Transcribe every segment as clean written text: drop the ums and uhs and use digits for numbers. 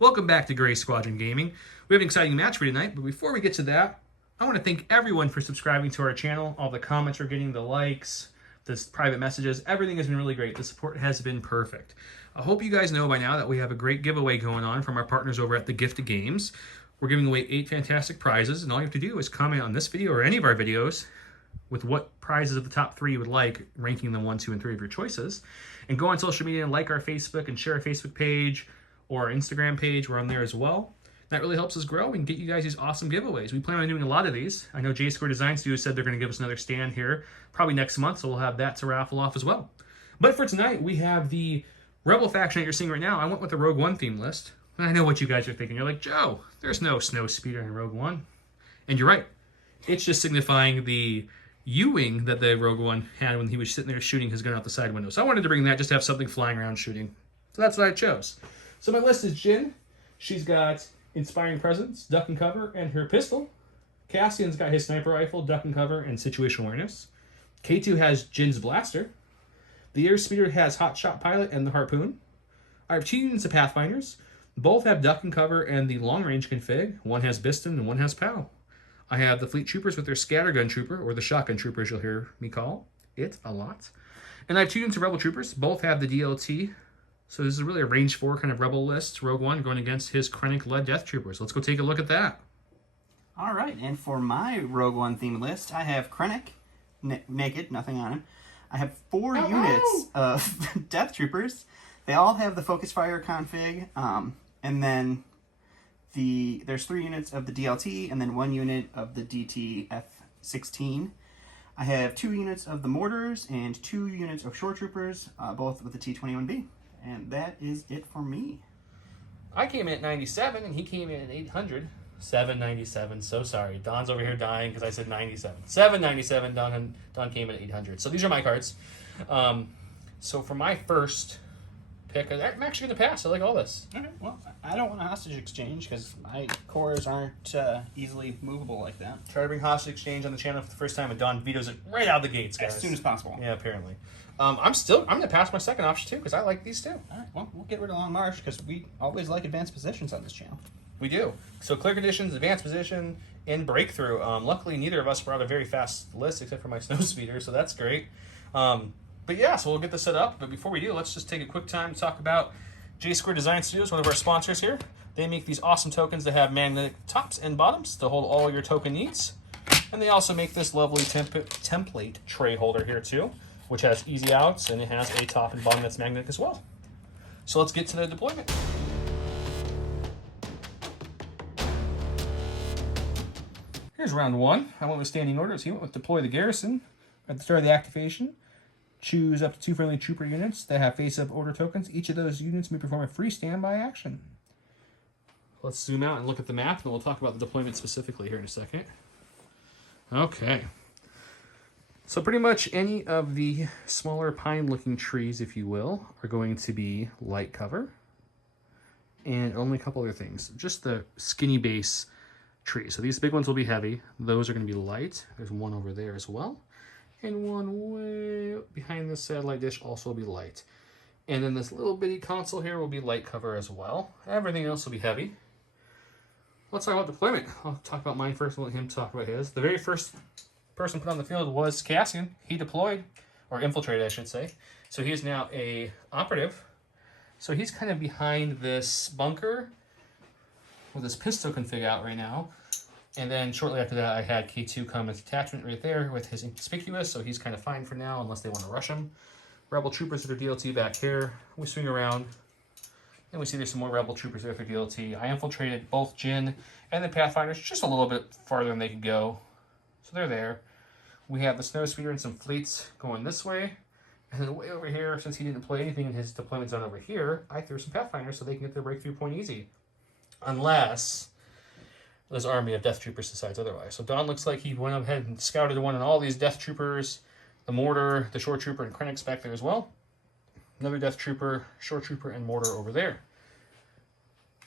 Welcome back to Gray Squadron Gaming. We have an exciting match for tonight, but before we get to that, I want to thank everyone for subscribing to our channel. All the comments we're getting, the likes, the private messages, everything has been really great. The support has been perfect. I hope you guys know by now that we have a great giveaway going on from our partners over at The Gift of Games. We're giving away 8 fantastic prizes, and all you have to do is comment on this video or any of our videos with what prizes of the top 3 you would like, ranking them 1, 2, and 3 of your choices. And go on social media and like our Facebook and share our Facebook page or our Instagram page. We're on there as well. That really helps us grow and get you guys these awesome giveaways. We plan on doing a lot of these. I know J Square Design Studios said they're going to give us another stand here probably next month, so we'll have that to raffle off as well. But for tonight, we have the Rebel faction that you're seeing right now. I went with the Rogue One theme list. And I know what you guys are thinking. You're like, Joe, there's no snow speeder in Rogue One. And you're right. It's just signifying the U-wing that the Rogue One had when he was sitting there shooting his gun out the side window. So I wanted to bring that just to have something flying around shooting. So that's what I chose. So my list is Jyn. She's got Inspiring Presence, Duck and Cover, and her pistol. Cassian's got his sniper rifle, Duck and Cover, and Situational Awareness. K2 has Jyn's blaster. The Airspeeder has Hot Shot Pilot and the Harpoon. I have 2 units of Pathfinders. Both have Duck and Cover and the Long Range config. One has Biston and one has POW. I have the Fleet Troopers with their Scattergun Trooper, or the Shotgun Trooper as you'll hear me call it a lot. And I have 2 units of Rebel Troopers. Both have the DLT. So this is really a range 4 kind of Rebel list. Rogue One going against his Krennic-led Death Troopers. Let's go take a look at that. All right, and for my Rogue One theme list, I have Krennic, naked, nothing on him. I have 4 units of Death Troopers. They all have the Focus Fire config, and then there's 3 units of the DLT, and then 1 unit of the DT-F-16. I have 2 units of the Mortars and 2 units of Shore Troopers, both with the T-21B. And that is it for me. I came in at 97, and he came in at 800. 797. So sorry. Don's over here dying because I said 97. 797. Don came in at 800. So these are my cards. So for my first pick, I'm actually going to pass. I like all this. Okay, well, I don't want a hostage exchange because my cores aren't easily movable like that. Try to bring hostage exchange on the channel for the first time, and Don vetoes it right out of the gates, guys. As soon as possible. Yeah, apparently. I'm going to pass my second option too because I like these too. All right, well, we'll get rid of Long March because we always like advanced positions on this channel. We do. So clear conditions, advanced position, and breakthrough. Luckily, neither of us brought a very fast list except for my snow speeder, so that's great. But yeah, so we'll get this set up. But before we do, let's just take a quick time to talk about J Square Design Studios, one of our sponsors here. They make these awesome tokens that have magnetic tops and bottoms to hold all your token needs. And they also make this lovely template tray holder here too, which has easy outs, and it has a top and bottom that's magnetic as well. So let's get to the deployment. Here's round 1. I went with standing orders. He went with deploy the garrison. At the start of the activation, choose up to 2 friendly trooper units that have face-up order tokens. Each of those units may perform a free standby action. Let's zoom out and look at the map, and we'll talk about the deployment specifically here in a second. Okay. So pretty much any of the smaller pine-looking trees, if you will, are going to be light cover. And only a couple other things. Just the skinny base trees. So these big ones will be heavy. Those are going to be light. There's one over there as well. And one way behind this satellite dish also will be light. And then this little bitty console here will be light cover as well. Everything else will be heavy. Let's talk about deployment. I'll talk about mine first and let him talk about his. The very first person put on the field was Cassian. He deployed, or infiltrated I should say. So he is now a operative. So he's kind of behind this bunker with his pistol config out right now. And then shortly after that, I had K2 come as attachment right there with his Inconspicuous, so he's kind of fine for now unless they want to rush him. Rebel Troopers with their DLT back here. We swing around, and we see there's some more Rebel Troopers there for DLT. I infiltrated both Jyn and the Pathfinders just a little bit farther than they could go. So they're there. We have the Snow Speeder and some fleets going this way. And then way over here, since he didn't deploy anything in his deployment zone over here, I threw some Pathfinders so they can get their breakthrough point easy. Unless this army of Death Troopers decides otherwise. So Don looks like he went ahead and scouted one and all these Death Troopers, the Mortar, the Shore Trooper, and Krennic's back there as well. Another Death Trooper, Shore Trooper, and Mortar over there.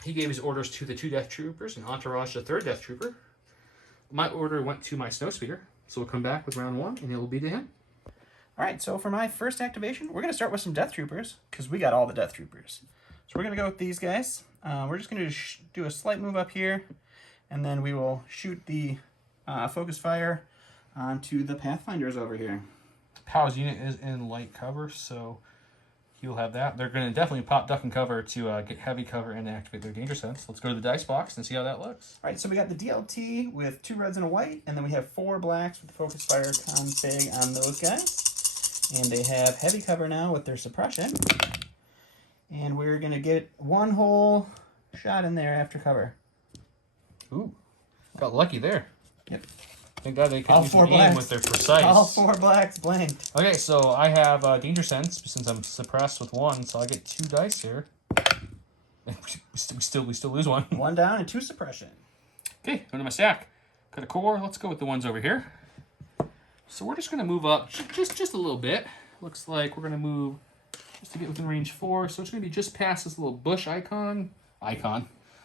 He gave his orders to the 2 Death Troopers and Entourage, the 3rd Death Trooper. My order went to my Snow Speeder. So we'll come back with round 1, and it will be to him. All right, so for my first activation, we're going to start with some Death Troopers, because we got all the Death Troopers. So we're going to go with these guys. we're just going to do a slight move up here, and then we will shoot the focus fire onto the Pathfinders over here. Pow's unit is in light cover, so he'll have that. They're going to definitely pop duck and cover to get heavy cover and activate their danger sense. Let's go to the dice box and see how that looks. All right, so we got the DLT with 2 reds and a white, and then we have 4 blacks with the focus fire config on those guys. And they have heavy cover now with their suppression. And we're going to get 1 whole shot in there after cover. Ooh, got lucky there. Yep. Thank God they could All use 4 an aim blacks. with their precise. All 4 blacks blanked. Okay, so I have danger sense since I'm suppressed with 1, so I get 2 dice here. we still lose 1. 1 down and 2 suppression. Okay, go to my stack. Got a core. Let's go with the ones over here. So we're just gonna move up just a little bit. Looks like we're gonna move just to get within range 4. So it's gonna be just past this little bush icon. A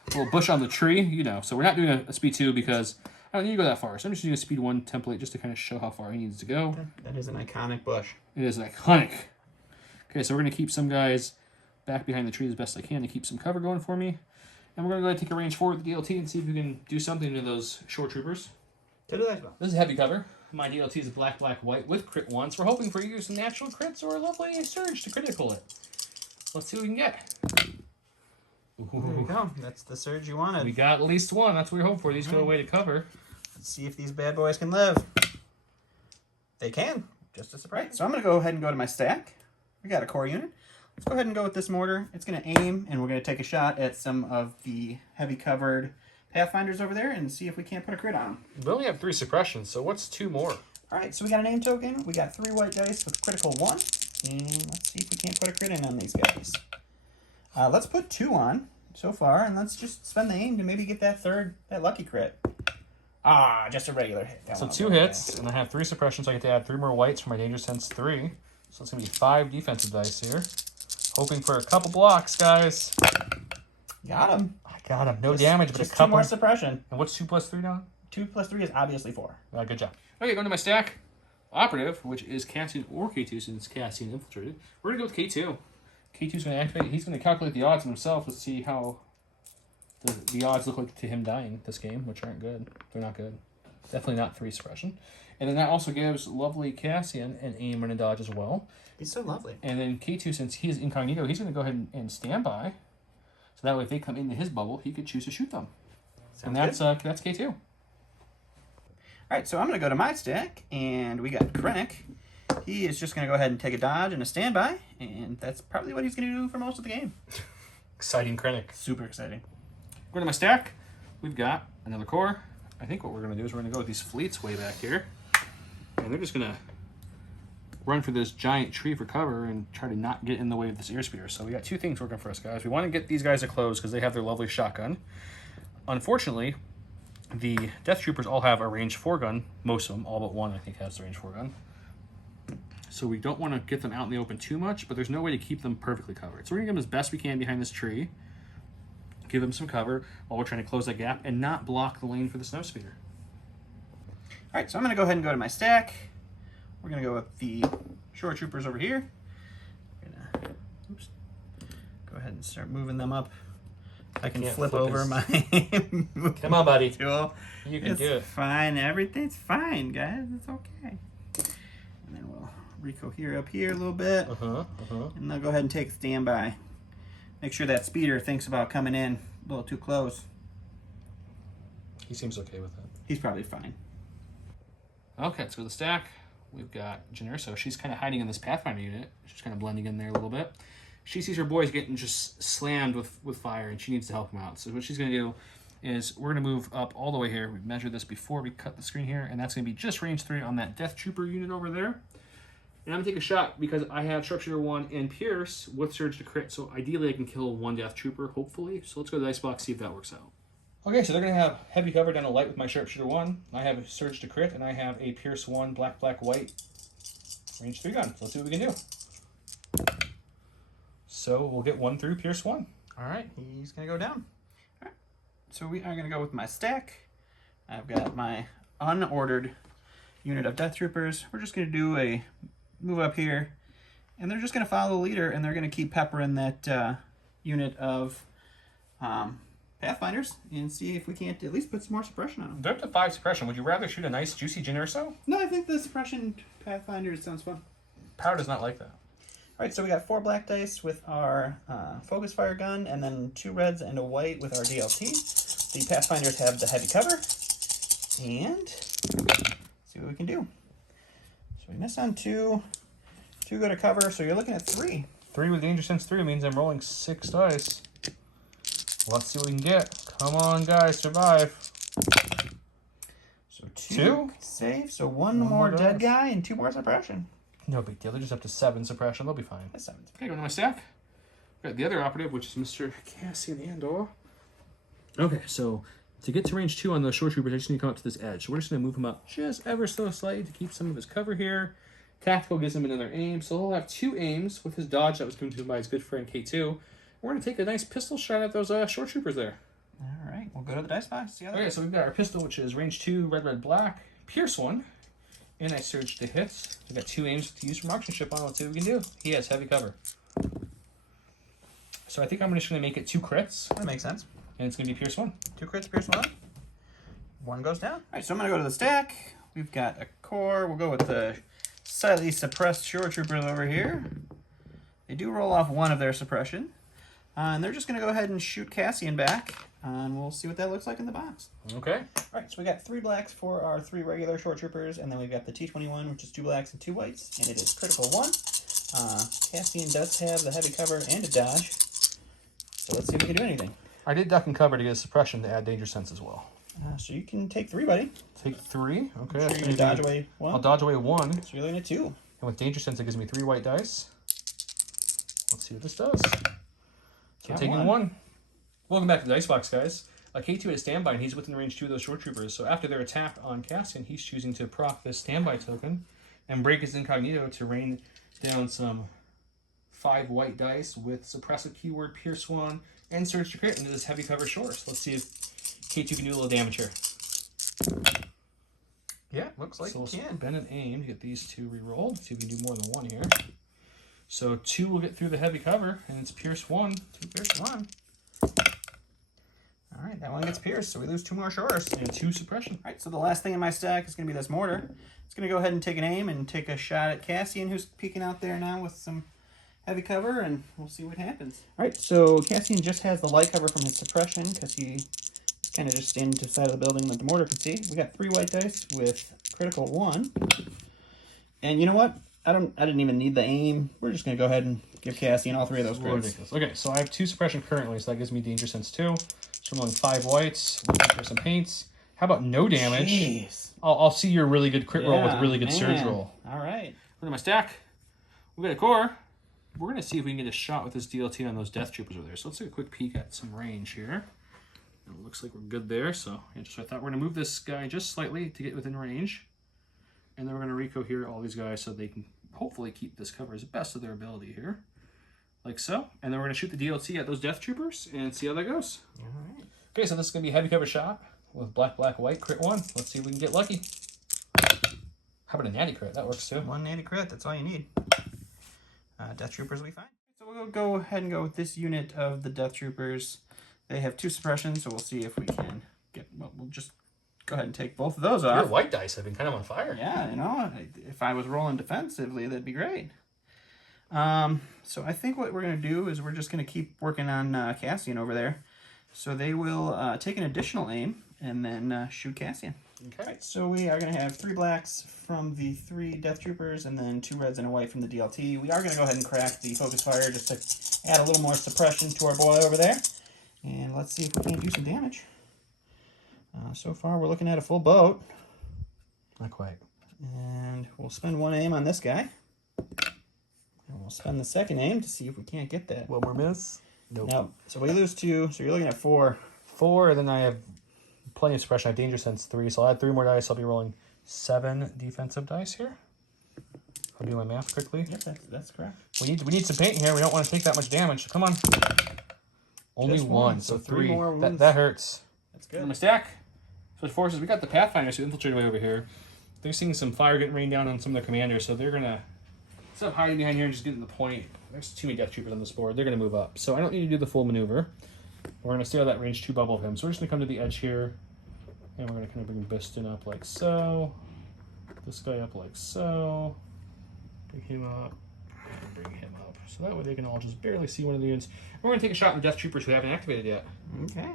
little bush on the tree, you know. So we're not doing a speed 2 because I don't need to go that far. So I'm just doing a speed 1 template just to kind of show how far he needs to go. That is an iconic bush. It is iconic. Okay, so we're gonna keep some guys back behind the tree as best I can to keep some cover going for me. And we're gonna go ahead and take a range 4 with the DLT and see if we can do something to those shore troopers. To the dice box. This is heavy cover. My DLT is a black, black, white with crit 1. So we're hoping for either some natural crits or a lovely surge to critical it. Let's see what we can get. There you go. That's the surge you wanted. We got at least 1. That's what we're hoping for. These go away to cover. Let's see if these bad boys can live. They can. Just a surprise. So I'm going to go ahead and go to my stack. We got a core unit. Let's go ahead and go with this mortar. It's going to aim, and we're going to take a shot at some of the heavy covered Pathfinders over there and see if we can't put a crit on them. We only have 3 suppressions, so what's 2 more? All right, so we got an aim token. We got 3 white dice with critical 1. And let's see if we can't put a crit in on these guys. Let's put 2 on so far, and let's just spend the aim to maybe get that lucky crit. Just a regular hit. So 2 hits, and I have 3 suppressions, so I get to add 3 more whites for my danger sense 3. So it's going to be 5 defensive dice here. Hoping for a couple blocks, guys. Got him. I got him. No damage, but a Just 2 couple. more suppression. And what's 2 plus 3 now? 2 plus 3 is obviously 4. Good job. Okay, going to my stack. Operative, which is Cassian or K2 since Cassian infiltrated. We're going to go with K2. K2's going to activate. He's going to calculate the odds on himself to see how the odds look like to him dying this game, which aren't good. They're not good. Definitely not 3 suppression. And then that also gives lovely Cassian an aim and a dodge as well. He's so lovely. And then K2, since he's incognito, he's going to go ahead and stand by. So that way if they come into his bubble, he could choose to shoot them. Sounds That's K2. All right, so I'm going to go to my stack, and we got Krennic. He is just going to go ahead and take a dodge and a standby, and that's probably what he's going to do for most of the game. Exciting Krennic. Super exciting. Go to my stack. We've got another core. I think what we're going to do is we're going to go with these fleets way back here. And they're just going to run for this giant tree for cover and try to not get in the way of this airspeeder. So we got 2 things working for us, guys. We want to get these guys to close because they have their lovely shotgun. Unfortunately, the Death Troopers all have a range 4 gun. Most of them, all but 1, I think, has the range 4 gun. So we don't want to get them out in the open too much, but there's no way to keep them perfectly covered. So we're going to get them as best we can behind this tree. Give them some cover while we're trying to close that gap and not block the lane for the snow speeder. All right, so I'm going to go ahead and go to my stack. We're going to go with the shore troopers over here. Go ahead and start moving them up. I can flip over my Come on, buddy. tool. You can do it. Fine. Everything's fine, guys. It's okay. And then we'll recohere up here a little bit. And they'll go ahead and take standby. Make sure that speeder thinks about coming in a little too close. He seems okay with that. He's probably fine. Okay, let's go to the stack. We've got Jenner, so she's kind of hiding in this Pathfinder unit. She's kind of blending in there a little bit. She sees her boys getting just slammed with fire, and she needs to help them out. So what she's going to do is we're going to move up all the way here. We measured this before we cut the screen here, and that's going to be just range 3 on that Death Trooper unit over there. And I'm going to take a shot because I have Sharpshooter 1 and Pierce with Surge to crit, so ideally I can kill 1 Death Trooper, hopefully. So let's go to the Icebox, see if that works out. Okay, so they're going to have heavy cover down a light with my Sharpshooter 1. I have a Surge to crit, and I have a Pierce 1 black, black, white range 3 gun. Let's see what we can do. So we'll get 1 through Pierce 1. All right, he's going to go down. All right, so we are going to go with my stack. I've got my unordered unit of Death Troopers. We're just going to do a move up here, and they're just going to follow the leader, and they're going to keep peppering that unit of Pathfinders and see if we can't at least put some more suppression on them. They're up to 5 suppression. Would you rather shoot a nice juicy Jin Urso? No, I think the suppression Pathfinders sounds fun. Power does not like that. All right, so we got 4 black dice with our focus fire gun, and then 2 reds and a white with our DLT. The Pathfinders have the heavy cover, and see what we can do. So we miss on 2. 2 go to cover, so you're looking at 3. 3 with Danger Sense 3 means I'm rolling 6 dice. Let's see what we can get. Come on, guys, survive. So 2 save, so 1 more dead guy and 2 more suppression. No big deal. They're just up to 7 suppression. They'll be fine. That's 7. Okay, going to my stack. Got the other operative, which is Mr. Cassian Andor. Okay, so to get to range 2 on those short troopers, I just need to come up to this edge. So we're just going to move him up just ever so slightly to keep some of his cover here. Tactical gives him another aim, so he'll have 2 aims with his dodge that was given to him by his good friend K2. We're going to take a nice pistol shot at those short troopers there. All right, we'll go to the dice box. See how that Okay, so we've got our pistol, which is range 2, red, red, black, pierce 1, and I surge to hit. We've got 2 aims to use for marksmanship on. Let's see what we can do. He has heavy cover. So I think I'm just going to make it 2 crits, That makes sense. and it's going to be pierce 1. 2 crits, pierce 1. 1 goes down. All right, so I'm going to go to the stack. We've got a core. We'll go with the slightly suppressed short troopers over here. They do roll off 1 of their suppression. And they're just going to go ahead and shoot Cassian back. And we'll see what that looks like in the box. Okay. All right, so we got 3 blacks for our 3 regular short troopers. And then we've got the T-21, which is 2 blacks and 2 whites. And it is critical 1. Cassian does have the heavy cover and a dodge. So let's see if we can do anything. I did duck and cover to get a suppression to add danger sense as well. So you can take 3, buddy. Take 3. Okay. Sure That's you gonna dodge be- away 1. I'll dodge away 1. And So you're looking at 2. with danger sense, it gives me 3 white dice. Let's see what this does. So Got taking 1. 1. Welcome back to the dice box, guys. K2 is standby, and he's within range 2 of those short troopers. So after their attack on Cassian, he's choosing to proc this standby token and break his incognito to rain down some 5 white dice with suppressive keyword, pierce 1, and surge to crit into this heavy cover shores. Let's see if K2 can do a little damage here. Yeah, looks like So we'll you can. spend an aim to get these 2 re-rolled. See if we can do more than 1 here. So 2 will get through the heavy cover, and it's pierce 1. 2 pierce 1. All right, that one gets pierced, so we lose 2 more shores. And 2 suppression. All right, so the last thing in my stack is going to be this mortar. It's going to go ahead and take an aim and take a shot at Cassian, who's peeking out there now with some heavy cover, and we'll see what happens. All right, so Cassian just has the light cover from his suppression because he's kind of just standing to the side of the building that the mortar can see. We got 3 white dice with critical 1. And you know what? I didn't even need the aim. We're just going to go ahead and give Cassian all 3 of those crits. Ridiculous. Okay, so I have 2 suppression currently, so that gives me danger sense 2. So I'm rolling 5 whites. Looking for some paints. How about no damage? Jeez. I'll see your really good crit roll with Yeah, really good surge man. roll. All right. Look at my stack. We got a core. We're going to see if we can get a shot with this DLT on those death troopers over there. So let's take a quick peek at some range here. It looks like we're good there. So I thought we're going to move this guy just slightly to get within range. And then we're going to recohere all these guys so they can hopefully keep this cover as best of their ability here. Like so. And then we're going to shoot the DLT at those death troopers and see how that goes. All right. Okay, so this is going to be a heavy cover shot with black, black, white, crit 1. Let's see if we can get lucky. How about a natty crit? That works too. 1 natty crit, that's all you need. Death Troopers will be fine. So we'll go ahead and go with this unit of the Death Troopers. They have 2 suppressions, so we'll see if we can get, well, we'll just go ahead and take both of those Your off. white dice have been kind of on fire. Yeah, you know, if I was rolling defensively, that'd be great. So I think what we're going to do is we're just going to keep working on Cassian over there. So they will take an additional aim and then shoot Cassian. Okay. Right, so we are going to have 3 blacks from the 3 Death Troopers and then 2 reds and a white from the DLT. We are going to go ahead and crack the focus fire just to add a little more suppression to our boy over there. And let's see if we can do some damage. So far we're looking at a full boat. Not quite. And we'll spend 1 aim on this guy. And we'll spend the second aim to see if we can't get that. One more miss. Nope. No. So we lose 2, so you're looking at 4. 4, and then I have plenty of suppression. I have danger sense 3, so I'll add 3 more dice. I'll be rolling 7 defensive dice here. I'll do my math quickly. Yep, that's correct. We need some paint here. We don't want to take that much damage. So come on. Only Just 1, one, so so 3. three more wounds. That hurts. That's On good. my stack. So forces, we got the Pathfinders who infiltrated way over here. They're seeing some fire getting rained down on some of their commanders, so they're gonna stop hiding behind here and just getting to the point. There's too many Death Troopers on this board. They're gonna move up. So I don't need to do the full maneuver. We're going to stay on that range 2 bubble of him. So we're just going to come to the edge here. And we're going to kind of bring Biston up like so. This guy up like so. Bring him up. And bring him up. So that way they can all just barely see one of the units. And we're going to take a shot at the Death Troopers who haven't activated yet. Okay.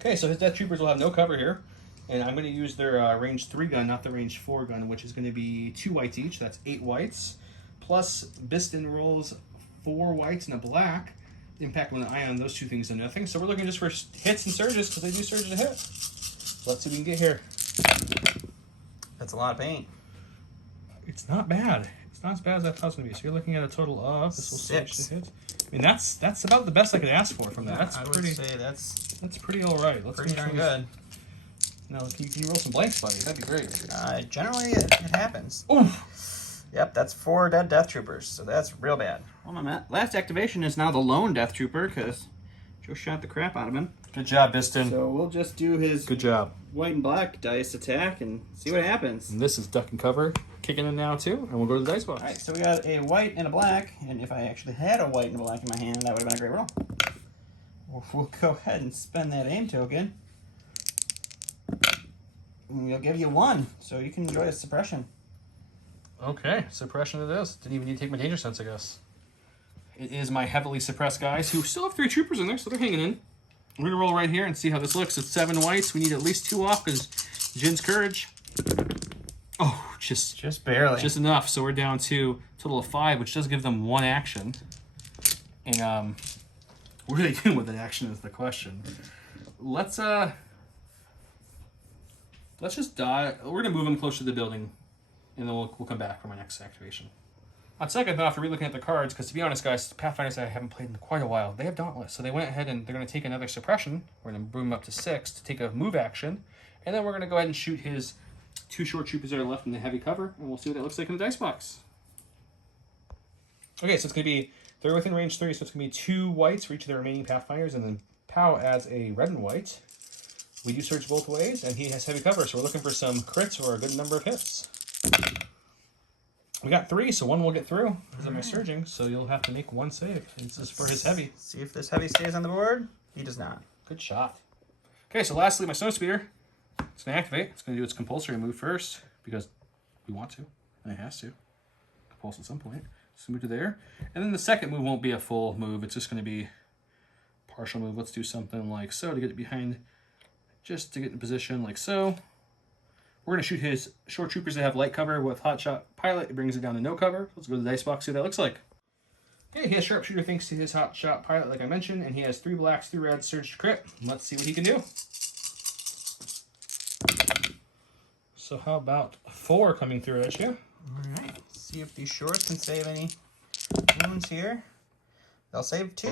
Okay, so his Death Troopers will have no cover here. And I'm going to use their range 3 gun, not the range 4 gun, which is going to be 2 whites each. That's 8 whites. Plus, Biston rolls 4 whites and a black. The impact with an ion, those 2 things do nothing. So we're looking just for hits and surges, because they do surge to hit. Let's see what we can get here. That's a lot of paint. It's not bad. It's not as bad as I thought it was going to be. So you're looking at a total of... This will surge 6. to hit. I mean, that's about the best I could ask for from that. That's I pretty... would say that's pretty all right. Let's pretty darn good. Now, can you roll some blanks, buddy? That'd be great. Generally, it happens. Oof! Yep, that's 4 dead Death Troopers, so that's real bad. Well, my last activation is now the lone Death Trooper, because Joe shot the crap out of him. Good job, Biston. So we'll just do his Good job. white and black dice attack and see what happens. And this is duck and cover kicking in now, too. And we'll go to the dice box. Alright, so we got a white and a black, and if I actually had a white and a black in my hand, that would have been a great roll. We'll go ahead and spend that aim token. And we'll give you 1, so you can enjoy a suppression. Okay, suppression it is. Didn't even need to take my danger sense, I guess. It is my heavily suppressed guys who still have 3 troopers in there, so they're hanging in. We're going to roll right here and see how this looks. It's 7 whites. We need at least 2 off because Jin's Courage. Oh, Just barely. Just enough. So we're down to a total of 5, which does give them 1 action. And what are they doing with that action is the question. Let's just die. We're going to move them closer to the building, and then we'll come back for my next activation. On second thought, after re-looking at the cards, because to be honest, guys, Pathfinders I haven't played in quite a while, they have Dauntless. So they went ahead and they're going to take another suppression. We're going to boom up to 6 to take a move action. And then we're going to go ahead and shoot his 2 short troopers that are left in the heavy cover, and we'll see what that looks like in the dice box. Okay, so it's going to be, they're within range 3, so it's going to be 2 whites for each of the remaining Pathfinders, and then Pow adds a red and white. We do search both ways, and he has heavy cover, so we're looking for some crits or a good number of hits. We got 3, so 1 will get through because of my surging, so you'll have to make 1 save. This is for his heavy. See if this heavy stays on the board. He does not. Good shot. Okay, so lastly, my Snowspeeder. It's going to activate. It's going to do its compulsory move first because we want to, and it has to. Compulse at some point. Just move to there. And then the second move won't be a full move. It's just going to be a partial move. Let's do something like so to get it behind, just to get in position like so. We're going to shoot his short troopers that have light cover with Hotshot Pilot. It brings it down to no cover. Let's go to the dice box, see what that looks like. Okay, he has Sharpshooter thanks to his Hotshot Pilot, like I mentioned, and he has 3 blacks, 3 reds, surge to crit. Let's see what he can do. So how about 4 coming through at you? Alright, see if these shorts can save any wounds here. They'll save 2.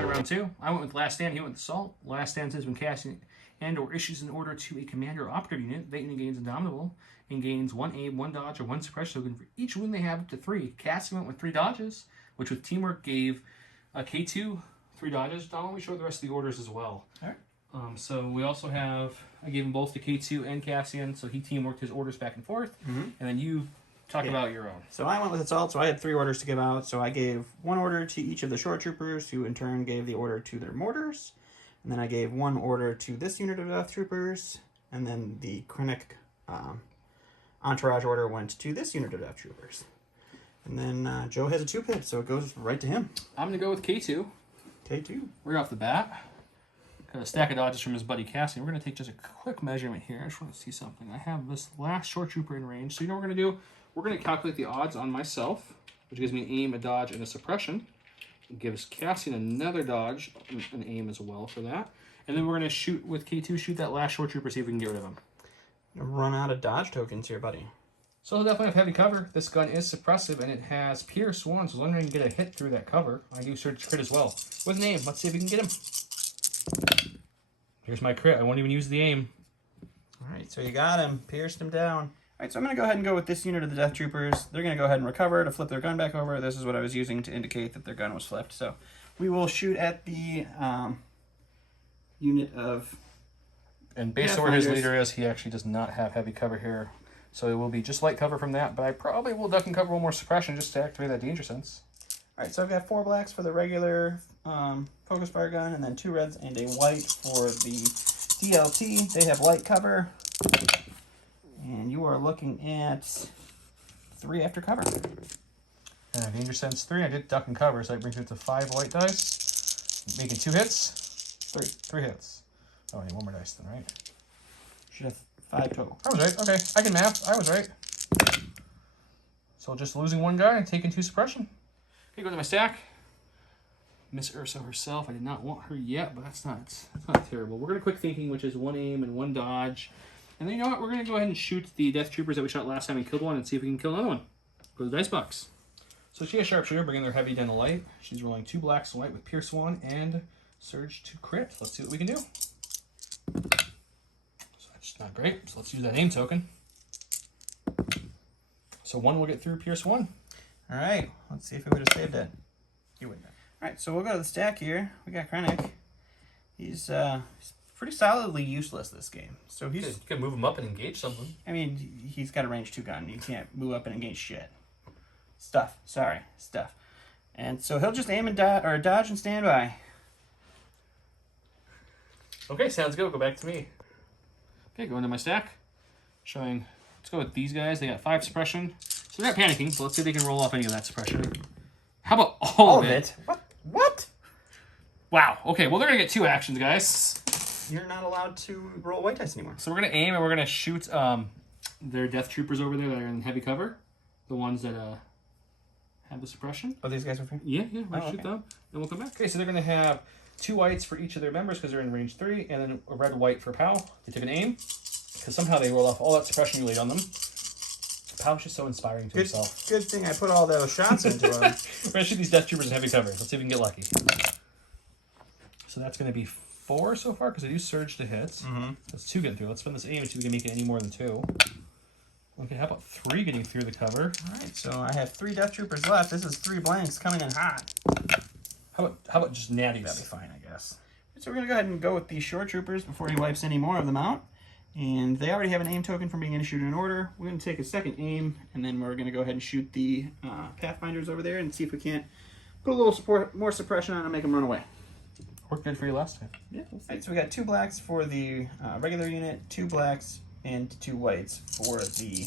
Round 2. I went with Last Stand. He went with Assault. Last Stand says when casting and/or issues an order to a commander or operative unit, that unit gains Indomitable and gains 1 aim, 1 dodge, or 1 suppression token for each wound they have up to 3. Cassie went with 3 dodges, which with Teamwork gave K2 3 dodges. Donald, we showed the rest of the orders as well. All right. So we also have, I gave him both to K2 and Cassian, so he teamworked his orders back and forth. And then you talk about your own. So I went with Assault, so I had 3 orders to give out. So I gave 1 order to each of the short troopers, who in turn gave the order to their mortars. And then I gave 1 order to this unit of Death Troopers. And then the Krennic entourage order went to this unit of Death Troopers. And then Joe has a 2-pip, so it goes right to him. I'm going to go with K2. K2. Right off the bat. Got a stack of dodges from his buddy Cassian. We're going to take just a quick measurement here. I just want to see something. I have this last short trooper in range. So you know what we're going to do? We're going to calculate the odds on myself, which gives me an aim, a dodge, and a suppression. It gives Cassian another dodge, an aim as well for that. And then we're going to shoot with K2, shoot that last short trooper, see if we can get rid of him. Run out of dodge tokens here, buddy. So he'll definitely have heavy cover. This gun is suppressive, and it has Pierce 1, so as long as I can get a hit through that cover. I do surge crit as well. With an aim, let's see if we can get him. Here's my crit. I won't even use the aim. Alright, so you got him. Pierced him down. Alright, so I'm going to go ahead and go with this unit of the Death Troopers. They're going to go ahead and recover to flip their gun back over. This is what I was using to indicate that their gun was flipped. So we will shoot at the unit of... And based on where his leader is, he actually does not have heavy cover here. So it will be just light cover from that, but I probably will duck and cover one more suppression just to activate that danger sense. All right, so I've got 4 blacks for the regular focus fire gun, and then 2 reds and a white for the DLT. They have light cover, and you are looking at 3 after cover. And danger sense 3. I did duck and cover, so that brings it to 5 white dice, making 2 hits. 3 hits. Oh, I need 1 more dice then, right? Should have 5 total. I was right. Okay, I can math. I was right. So just losing 1 guy and taking 2 suppression. Okay, go to my stack. Miss Ursa herself. I did not want her yet, but that's not terrible. We're gonna quick thinking, which is 1 aim and 1 dodge. And then you know what? We're gonna go ahead and shoot the Death Troopers that we shot last time and killed one and see if we can kill another one. Go to the dice box. So she has Sharpshooter, bringing their heavy down to light. She's rolling 2 blacks and white with Pierce 1 and Surge to crit. Let's see what we can do. So that's not great. So let's use that aim token. So 1 will get through Pierce 1. All right, let's see if it would have saved it. You wouldn't have. All right, so we'll go to the stack here. We got Krennic. He's pretty solidly useless this game. So he's, You can move him up and engage something. I mean, he's got a range 2 gun. He can't move up and engage shit. Stuff. And so he'll just aim and dodge and stand by. Okay, sounds good. We'll go back to me. Okay, go into my stack. Showing, let's go with these guys. They got 5 suppression. So they're not panicking, so let's see if they can roll off any of that suppression. How about all of it? What? Wow. Okay, well, they're going to get 2 actions, guys. You're not allowed to roll white dice anymore. So we're going to aim and we're going to shoot their Death Troopers over there that are in heavy cover. The ones that have the suppression. Oh, these guys are free? Yeah, we'll shoot them. And we'll come back. Okay, so they're going to have 2 whites for each of their members because they're in range 3, and then a red-white for Pow. They took an aim because somehow they rolled off all that suppression you laid on them. Pow's just so inspiring to himself. Good thing I put all those shots into him. We're going to shoot these Death Troopers in heavy cover. Let's see if we can get lucky. So that's going to be 4 so far because I do surge to hits. That's 2 getting through. Let's spend this aim and see if we can make it any more than 2. Okay, how about 3 getting through the cover? All right, so I have 3 Death Troopers left. This is 3 blanks coming in hot. How about just natties? That'd be fine, I guess. So we're going to go ahead and go with these short troopers before he wipes any more of them out. And they already have an aim token from being issued in order. We're going to take a second aim, and then we're going to go ahead and shoot the Pathfinders over there and see if we can't put a little more suppression on and make them run away. Worked good for you last time. Yeah. Right, so we got 2 blacks for the regular unit, 2 blacks, and 2 whites for the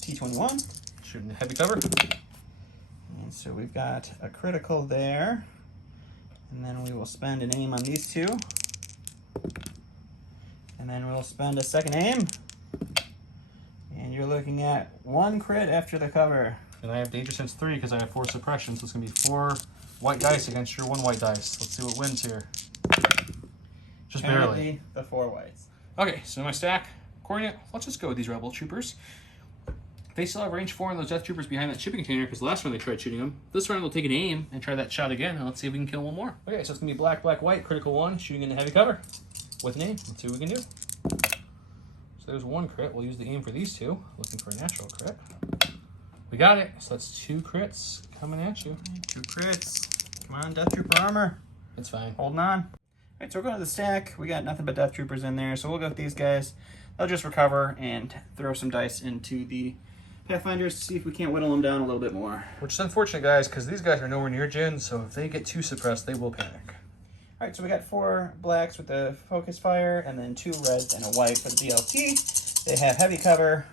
T-21. Shooting heavy cover. And so we've got a critical there. And then we will spend an aim on these 2. And then we'll spend a second aim. And you're looking at 1 crit after the cover. And I have danger sense 3 because I have 4 suppression, so it's going to be 4 white dice against your 1 white dice. Let's see what wins here. Just barely. The 4 whites. Okay, so my stack, coordinate. Let's just go with these Rebel Troopers. They still have range 4 on those Death Troopers behind that shipping container because last round they tried shooting them. This round we'll take an aim and try that shot again, and let's see if we can kill 1 more. Okay, so it's going to be black, black, white, critical 1, shooting into heavy cover with an aim. Let's see what we can do. So there's 1 crit. We'll use the aim for these 2, looking for a natural crit. We got it. So that's 2 crits coming at you. 2 crits. Come on, Death Trooper armor. It's fine. Holding on. All right, so we're going to the stack. We got nothing but Death Troopers in there, so we'll go with these guys. They'll just recover and throw some dice into the Pathfinders to see if we can't whittle them down a little bit more. Which is unfortunate, guys, because these guys are nowhere near Jin, so if they get too suppressed, they will panic. All right, so we got 4 blacks with the focus fire, and then 2 reds and a white for the DLT. They have heavy cover.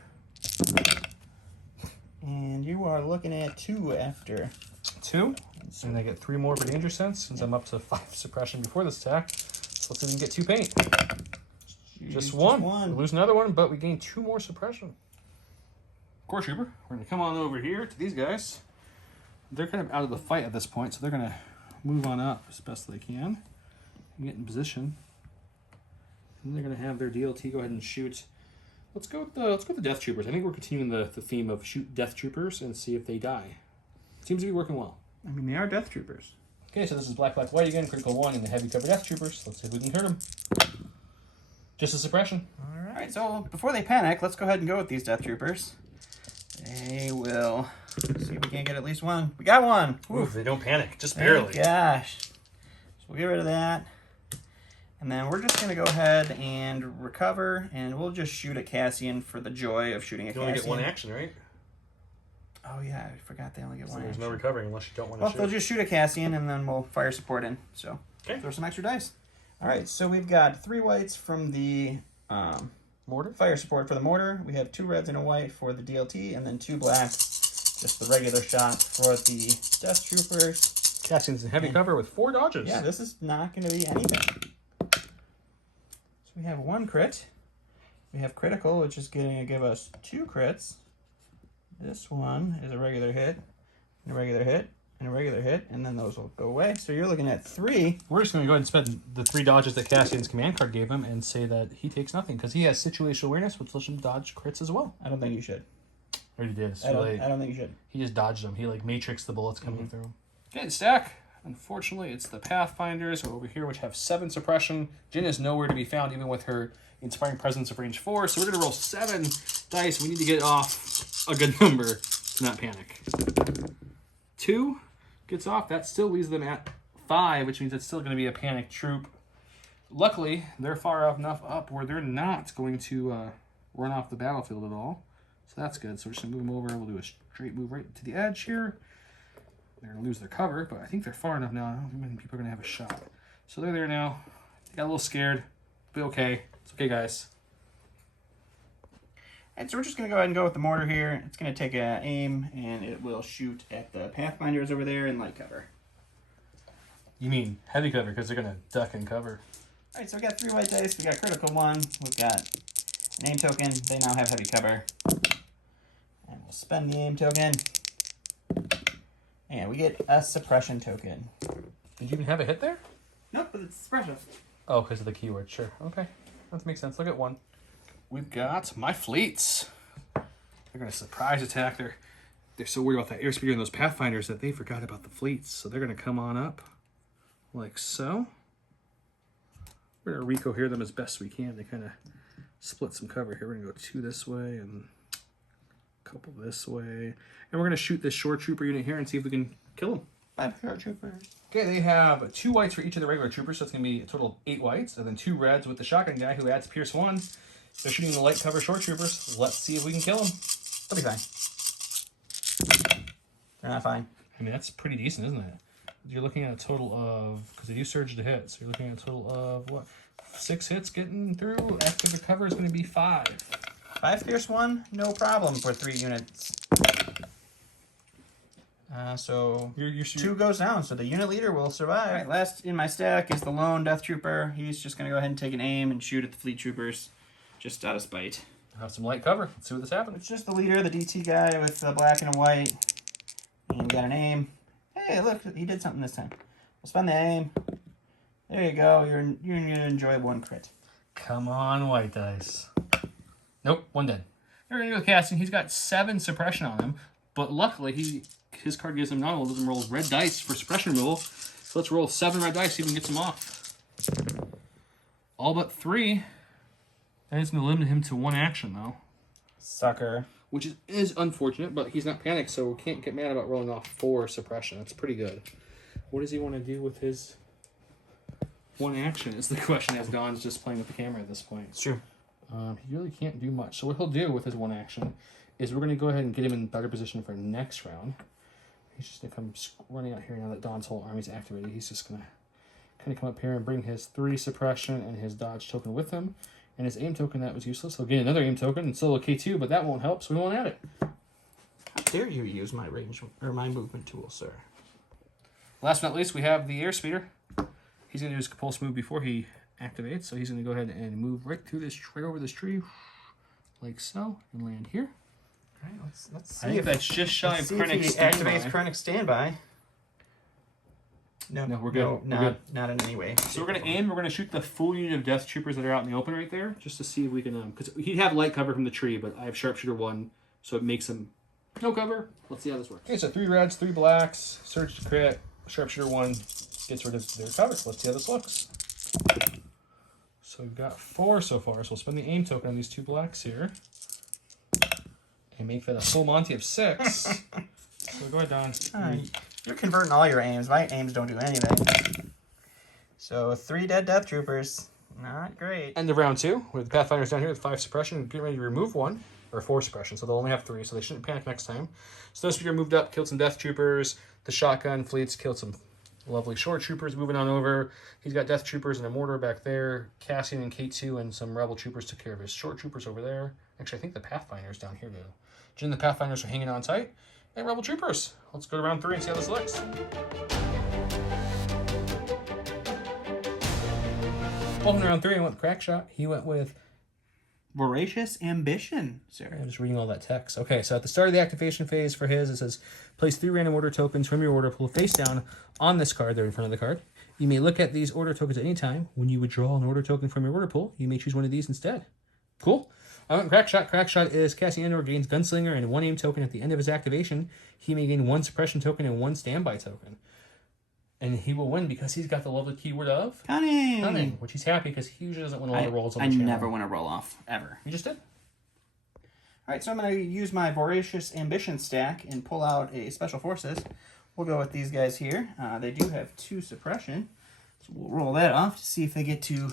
And you are looking at 2 after. 2? And I get 3 more for danger sense, since I'm up to 5 suppression before this attack. So let's see if we can get 2 paint. Just one. We lose another one, but we gain 2 more suppression. Core Trooper, we're going to come on over here to these guys. They're kind of out of the fight at this point, so they're going to move on up as best they can and get in position. And they're going to have their DLT go ahead and shoot. Let's go with the Death Troopers. I think we're continuing the theme of shoot Death Troopers and see if they die. Seems to be working well. I mean, they are Death Troopers. Okay, so this is black, black, white again, critical 1, and the heavy cover Death Troopers. Let's see if we can hurt them. Just a suppression. All right, so before they panic, let's go ahead and go with these Death Troopers. They will see if we can't get at least 1. We got 1. Oof, they don't panic, just barely. Gosh. So we'll get rid of that. And then we're just going to go ahead and recover, and we'll just shoot at Cassian for the joy of shooting at You Cassian. only get one action, right? Oh, yeah, I forgot they only get one There's action. no recovering unless you don't want to Well, shoot. they'll just shoot at Cassian, and then we'll fire support in. So, Okay. throw some extra dice. All right, so we've got 3 whites from the Mortar? fire support for the mortar. We have 2 reds and a white for the DLT, and then 2 black, just the regular shot for the Death Troopers. Cassian's in heavy cover with 4 dodges. Yeah, this is not going to be anything. So we have 1 crit. We have critical, which is going to give us 2 crits. This one is a regular hit, and a regular hit, and a regular hit, and then those will go away. So you're looking at 3. We're just going to go ahead and spend the 3 dodges that Cassian's command card gave him and say that he takes nothing because he has situational awareness, which lets him dodge crits as well. I don't think you should. Already did. It's I too late. don't think you should. He just dodged them. He like matrixed the bullets coming through him. Okay, stack. Unfortunately, it's the Pathfinders over here, which have 7 suppression. Jin is nowhere to be found, even with her inspiring presence of range 4. So we're going to roll 7 dice. We need to get off a good number to not panic. 2 gets off. That still leaves them at 5, which means it's still going to be a panic troop. Luckily, they're far enough up where they're not going to run off the battlefield at all. So that's good. So we're just going to move them over. We'll do a straight move right to the edge here. They're going to lose their cover, but I think they're far enough now. I don't think many people are going to have a shot. So they're there now. They got a little scared. Be okay. It's okay, guys. And so we're just going to go ahead and go with the mortar here. It's going to take a aim, and it will shoot at the Pathfinders over there in light cover. You mean heavy cover because they're going to duck and cover. All right, so we got 3 white dice. We got critical 1. We've got an aim token. They now have heavy cover. And we'll spend the aim token. And we get a suppression token. Did you even have a hit there? Nope, but it's suppression. Oh, because of the keyword. Sure. Okay. That makes sense. Look at 1. We've got my fleets. They're going to surprise attack. They're so worried about that airspeeder and those Pathfinders that they forgot about the fleets. So they're going to come on up like so. We're going to recohere them as best we can. They kind of split some cover here. We're going to go 2 this way and a couple this way. And we're going to shoot this shore trooper unit here and see if we can kill them. 5 shore troopers. Okay, they have 2 whites for each of the regular troopers, so it's going to be a total of 8 whites, and then 2 reds with the shotgun guy who adds Pierce 1. They're shooting the light cover shore troopers. Let's see if we can kill them. They'll be fine. They're not fine. I mean, that's pretty decent, isn't it? You're looking at a total of, because they do surge to hit, so you're looking at a total of, what, 6 hits getting through? After the cover is going to be 5. 5 Pierce 1, no problem for 3 units. So You're 2 goes down, so the unit leader will survive. All right, last in my stack is the lone Death Trooper. He's just going to go ahead and take an aim and shoot at the fleet troopers, just out of spite. have some light cover. Let's see what this happens. It's just the leader, the DT guy with the black and a white. And got an aim. Hey, look, he did something this time. We'll spend the aim. There you go. You're going to enjoy 1 crit. Come on, white dice. Nope, 1 dead. They're going to go with Cassian. He's got 7 suppression on him, but luckily his card gives him not only doesn't roll red dice for suppression removal. So let's roll 7 red dice, see if we can get some off. All but 3. That is going to limit him to 1 action, though. Sucker. Which is unfortunate, but he's not panicked, so we can't get mad about rolling off 4 suppression. That's pretty good. What does he want to do with his 1 action is the question, as Don's just playing with the camera at this point. It's true. He really can't do much. So what he'll do with his 1 action is we're going to go ahead and get him in better position for next round. He's just going to come running out here now that Don's whole army's activated. He's just going to kind of come up here and bring his 3 suppression and his dodge token with him. And his aim token, that was useless. He'll get another aim token and still a K2, but that won't help, so we won't add it. How dare you use my range or my movement tool, sir? Last but not least, we have the airspeeder. He's going to do his compulse move before he activates, so he's going to go ahead and move right through this, right over this tree, like so, and land here. All right, let's see I think if that's just shy of let's see if Krennic's he standby. activates Krennic's standby. No, No, we're good. We're good. Not in any way. So we're going to aim, we're going to shoot the full unit of Death Troopers that are out in the open right there, just to see if we can, because he'd have light cover from the tree, but I have Sharpshooter 1, so it makes him no cover. Let's see how this works. Okay, so 3 reds, 3 blacks, Surge to crit, Sharpshooter 1 gets rid of their cover. Let's see how this looks. So we've got 4 so far, so we'll spend the aim token on these 2 blacks here, and make that a full Monty of 6. So go ahead, Don. You're converting all your aims. My aims don't do anything. So 3 dead Death Troopers. Not great. End of round 2, with the Pathfinders down here with 5 suppression, getting ready to remove 1, or 4 suppression, so they'll only have 3, so they shouldn't panic next time. Snowspeeder moved up, killed some Death Troopers. The shotgun fleets killed some lovely Shore Troopers. Moving on over, he's got Death Troopers and a mortar back there. Cassian and K2 and some Rebel Troopers took care of his Shore Troopers over there. Actually, I think the Pathfinders down here, though. Jin and the Pathfinders are hanging on tight. And Rebel Troopers. Let's go to round 3 and see how this looks. Welcome to round 3. I went with Crackshot. He went with... Voracious Ambition, sir. I'm just reading all that text. Okay, so at the start of the activation phase for his, it says, place 3 random order tokens from your order pool face down on this card. They're in front of the card. You may look at these order tokens at any time. When you withdraw an order token from your order pool, you may choose one of these instead. Cool. I went Crackshot. Crackshot is Cassian Andor gains Gunslinger and 1 aim token at the end of his activation. He may gain 1 suppression token and 1 standby token. And he will win because he's got the lovely keyword of Cunning. which he's happy because he usually doesn't win a lot of rolls on the I channel. never win a roll off, ever. You just did. Alright, so I'm going to use my Voracious Ambition stack and pull out a Special Forces. We'll go with these guys here. They do have 2 suppression. So we'll roll that off to see if they get to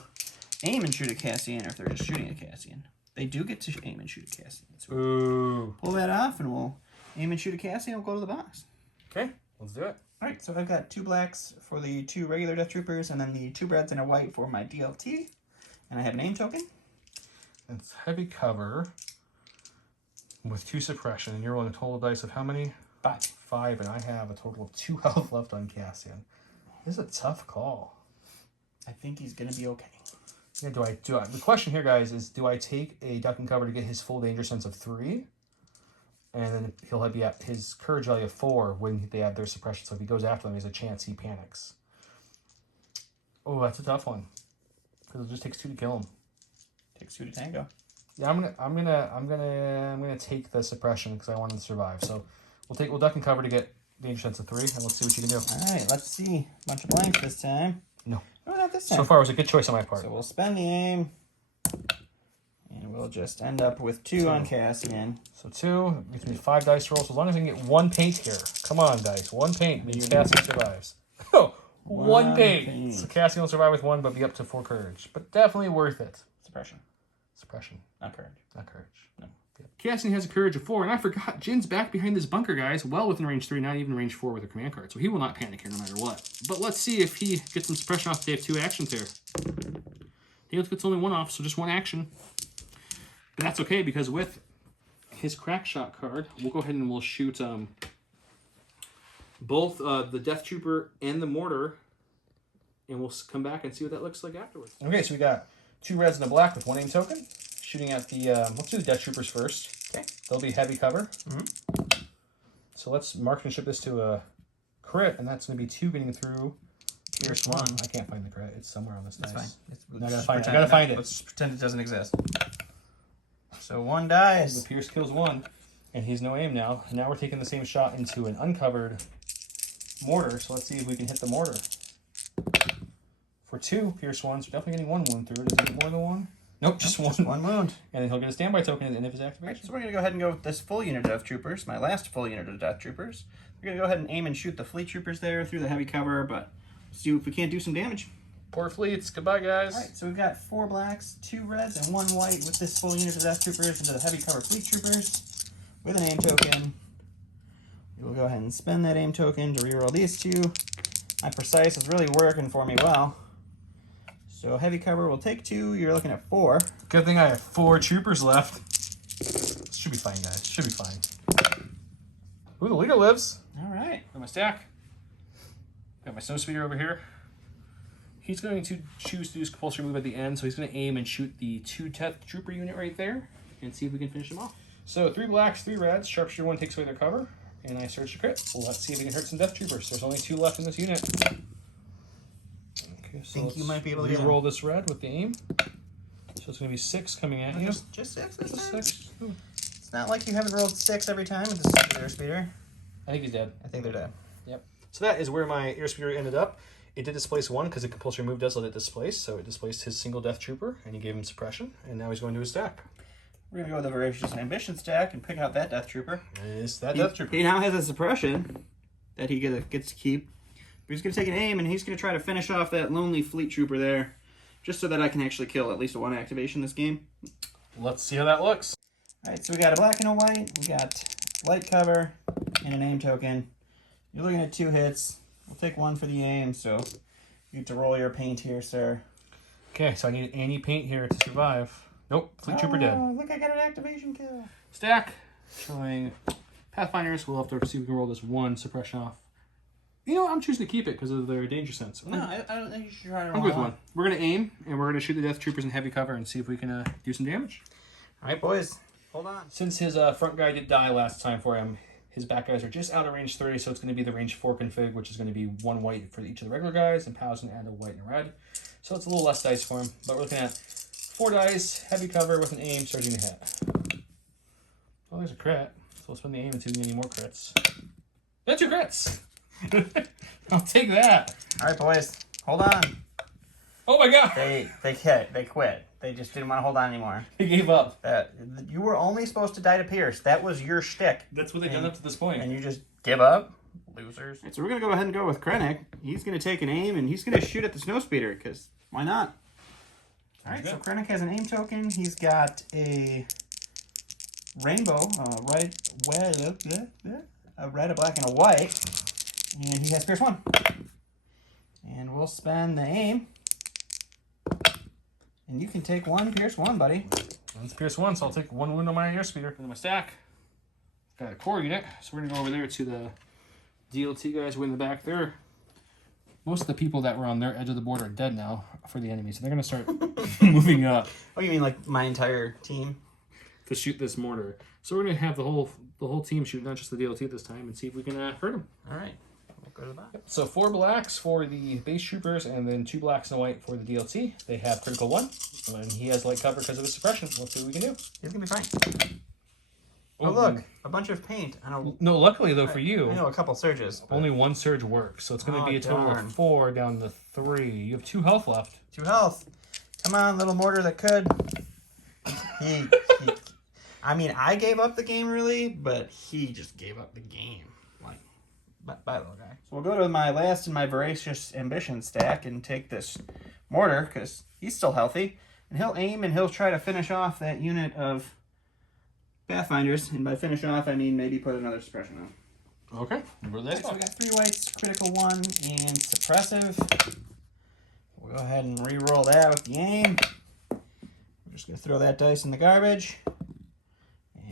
aim and shoot at Cassian or if they're just shooting at Cassian. They do get to aim and shoot at Cassian. So Ooh. pull that off and we'll aim and shoot at Cassian and we'll go to the box. Okay, let's do it. Alright, so I've got 2 blacks for the 2 regular Death Troopers and then the 2 reds and a white for my DLT. And I have an aim token. It's heavy cover with 2 suppression, and you're rolling a total dice of how many? 5. 5, and I have a total of 2 health left on Cassian. This is a tough call. I think he's going to be okay. Yeah, do I? The question here, guys, is do I take a duck and cover to get his full danger sense of 3? And then he'll be at his courage value of 4 when they add their suppression. So if he goes after them, there's a chance he panics. Oh, that's a tough one. Because it just takes 2 to kill him. Takes 2 to tango. Yeah, I'm gonna take the suppression because I want him to survive. So we'll duck and cover to get danger sense of 3, and let's see what you can do. All right, let's see. Bunch of blanks this time. No. No, not this time. So far, it was a good choice on my part. So we'll spend the aim, and we'll just end up with 2 on Cassian. So 2 gives me 5 dice rolls. As long as I can get 1 paint here. Come on, dice. 1 paint means Cassian survives. Oh, 1 paint. So Cassian will survive with 1, but be up to 4 courage. But definitely worth it. Suppression, Suppression, not courage. not courage. No. Cassian has a courage of 4, and I forgot Jin's back behind this bunker, guys, well within range 3, not even range 4 with a command card, so he will not panic here no matter what. But let's see if he gets some suppression off. They have 2 actions here. Dale gets only 1 off, so just 1 action. But that's okay, because with his Crackshot card, we'll go ahead and we'll shoot both the Death Trooper and the Mortar, and we'll come back and see what that looks like afterwards. Okay, so we got 2 reds and a black with 1 aim token. Shooting at the, let's do the Death Troopers first. Okay. They'll be heavy cover. So let's marksmanship this to a crit, and that's going to be 2 getting through Pierce 1. I can't find the crit. It's somewhere on this dice. Fine. I gotta find it. I gotta find it. Let's pretend it doesn't exist. So 1 dies. The Pierce kills 1, and he's no aim now. Now we're taking the same shot into an uncovered mortar, so let's see if we can hit the mortar. For 2 Pierce 1s, we're definitely getting 1 wound through. Does he get more than 1? Nope, just 1. Just 1 wound. And then he'll get a standby token at the end of his Alright, activation. so we're going to go ahead and go with this full unit of Death Troopers, my last full unit of Death Troopers. We're going to go ahead and aim and shoot the Fleet Troopers there through the heavy cover, but let's see if we can't do some damage. Poor fleets. Goodbye, guys. Alright, so we've got 4 blacks, 2 reds, and 1 white with this full unit of Death Troopers into the heavy cover Fleet Troopers with an aim token. We'll go ahead and spend that aim token to reroll these 2. My precise is really working for me well. So heavy cover will take 2. You're looking at 4. Good thing I have 4 troopers left. Should be fine, guys. Should be fine. Ooh, the leader lives. Alright. Got my stack. Got my Snowspeeder over here. He's going to choose to do his compulsory move at the end, so he's going to aim and shoot the 2 Death Trooper unit right there and see if we can finish him off. So 3 blacks, 3 reds. Sharpshooter 1 takes away their cover, and I search the crit. Well, let's see if we can hurt some Death Troopers. There's only 2 left in this unit. Okay, so Think you might be able to get roll this red with the aim. So it's going to be 6 coming at you. Just 6 this Just time? 6. Ooh. It's not like you haven't rolled 6 every time with this airspeeder. I think he's dead. I think they're dead. Yep. So that is where my airspeeder ended up. It did displace 1 because the compulsory move does let it displace, so it displaced his single Death Trooper, and he gave him suppression, and now he's going to his stack. We're going to go with the Voracious Ambition stack and pick out that Death Trooper. And it's that Death Trooper. He now has a suppression that he gets to keep. He's going to take an aim, and he's going to try to finish off that lonely fleet trooper there, just so that I can actually kill at least one activation this game. Let's see how that looks. All right, so we got a black and a white. We got light cover and an aim token. You're looking at 2 hits. We'll take 1 for the aim, so you get to roll your paint here, sir. Okay, so I need any paint here to survive. Nope, Fleet Trooper dead. Look, I got an activation kill. Stack. Showing Pathfinders. We'll have to see if we can roll this 1 suppression off. You know what? I'm choosing to keep it because of their danger sense. No, I don't think you should try to roll. I'm good with 1. We're going to aim, and we're going to shoot the Death Troopers in heavy cover and see if we can do some damage. All right, boys. Hold on. Since his front guy did die last time for him, his back guys are just out of range 30, so it's going to be the range 4 config, which is going to be 1 white for each of the regular guys, and Pal's going to add a white and a red. So it's a little less dice for him, but we're looking at 4 dice, heavy cover with an aim, surging to hit. Oh, there's a crit. So we'll spend the aim until we get any more crits. That's 2 crits! I'll take that. All right, boys. Hold on. Oh my god! They quit. They just didn't want to hold on anymore. He gave up. You were only supposed to die to Pierce. That was your shtick. That's what they've done up to this point. And you just give up? Losers. Right, so we're going to go ahead and go with Krennic. He's going to take an aim, and he's going to shoot at the Snowspeeder, because why not? All right, so Krennic has an aim token. He's got a rainbow, a red, a black, and a white. And he has Pierce 1. And we'll spend the aim. And you can take 1 Pierce 1, buddy. One's Pierce 1, so I'll take 1 wound on my airspeeder. In my stack, got a core unit, so we're going to go over there to the DLT guys way in the back there. Most of the people that were on their edge of the board are dead now for the enemy, so they're going to start moving up. Oh, you mean like my entire team? To shoot this mortar. So we're going to have the whole team shoot, not just the DLT this time, and see if we can hurt them. All right. We'll go to the back. So 4 blacks for the base troopers, and then 2 blacks and a white for the DLT. They have critical 1, and he has light cover because of his suppression. Let's see what we can do. He's going to be fine. Oh, look. A bunch of paint. No, luckily, though, for you, I know a couple surges. only 1 surge works, so it's going to be a total darn. of 4 down to 3. You have 2 health left. 2 health. Come on, little mortar that could. I mean, I gave up the game, really, but he just gave up the game. Like, bye, little guy. So we'll go to my last in my Voracious Ambition stack and take this mortar, because he's still healthy. And he'll aim, and he'll try to finish off that unit of Pathfinders. And by finish off, I mean maybe put another suppression on. Okay. So we got 3 whites, critical 1, and suppressive. We'll go ahead and re-roll that with the aim. We're just going to throw that dice in the garbage.